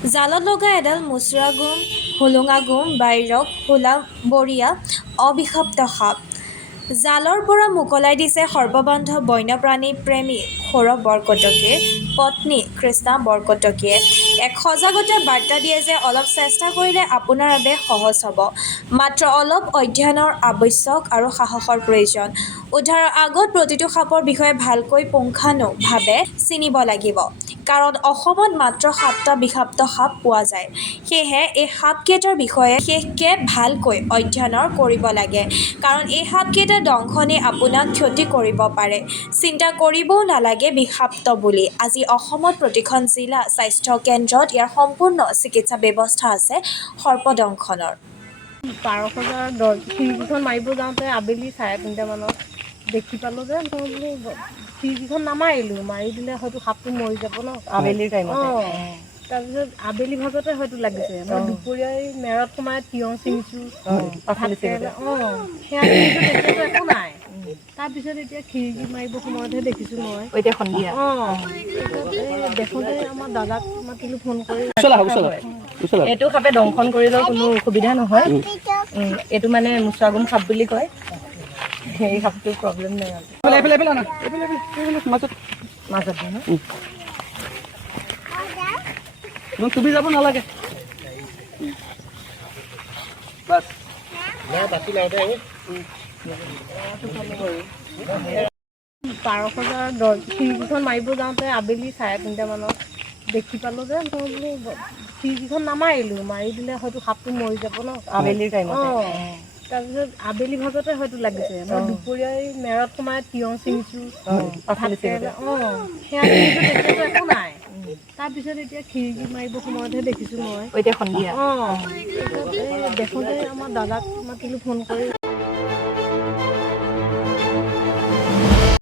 জালত লগা এডাল মুচৰা গুম, হোলোঙা গুম, বাইৰক হোলা বৰীয়া অবিষাক্ত সাপ। জালৰ পৰা মোকলাই দিছে সৰ্ববন্ধ বন্যপ্ৰাণী প্ৰেমী সৌৰভ বৰকটকীৰ পত্নী কৃষ্ণা বৰকটকীয়ে। এক সজাগতা বাৰ্তা দিয়ে যে অলপ চেষ্টা কৰিলে আপোনাৰ বাবে সহজ হ'ব। মাত্ৰ অলপ অধ্যয়নৰ আৱশ্যক আৰু সাহসৰ প্ৰয়োজন। উদ্ধাৰৰ আগত প্ৰতিটো সাপৰ বিষয়ে ভালকৈ পুংখানুভাৱে চিনিব লাগিব। কাৰণ অসমত মাত্ৰ 7টা বিষাক্ত সাপ পোৱা যায়। সেয়েহে এই সাপকেইটাৰ বিষয়ে বিশেষকৈ ভালকৈ অধ্যয়ন কৰিব লাগে। কাৰণ এই সাপকেইটাৰ দংশনে আপোনাক ক্ষতি কৰিব পাৰে। চিন্তা কৰিবও নালাগে বিষাক্ত বুলি। আজি অসমত প্ৰতিখন জিলা স্বাস্থ্য কেন্দ্ৰত ইয়াৰ সম্পূৰ্ণ চিকিৎসা ব্যৱস্থা আছে সৰ্পদংশনৰ। পাৰখজাৰ খিৰিকীখন মাৰিব যাওঁতে আবেলি 3:30 মানত দেখি পালোঁ যে মই বোলো খিৰিকীখন নামাৰিলোঁ, মাৰি দিলে হয়তো সাপটো মৰি যাব ন আবেলিৰ টাইমতে। তাৰপিছত আবেলি ভাগতে হয়তো লাগিছে। মই দুপৰীয়াই মেৰত সোমাই তিয়ঁহ ছিঙিছোঁ, পাচলি সেয়া ছিঙিছোঁ, তেতিয়াতো একো নাই। তাৰপিছত এতিয়া খিৰিকী মাৰিব সময়তহে দেখিছোঁ মই। এতিয়া সন্ধিয়া দেখোঁতে আমাৰ দাদাক মাতিলোঁ ফোন কৰি। এইটো সাপে দংশন কৰিলেও কোনো অসুবিধা নহয়। এইটো মানে মুচৰাগুম সাপ বুলি কয়। সেই সাপটোৰ প্ৰব্লেম নাই আৰু মাজত তুমি যাব নালাগে। পাৰখজাৰ খিৰিকীখন মাৰিব যাওঁতে আবেলি 3:30 মানত দেখি পালোঁ যে মই বোলো খিৰিকীখন নামাৰিলোঁ, মাৰি দিলে হয়তো সাপটো মৰি যাব ন আবেলিৰ টাইমতে। তাৰপিছত আবেলি ভাগতে হয়তো লাগিছে। মই দুপৰীয়াই মেৰত সোমাই তিয়ঁহ ছিঙিছোঁ, সেয়া ছিঙিছোঁ, তেতিয়াতো একো নাই। তাৰপিছত এতিয়া খিৰিকী মাৰিব সময়তহে দেখিছোঁ মই। এতিয়া সন্ধিয়া দেখোঁতে আমাৰ দাদাক মাতিলোঁ ফোন কৰি।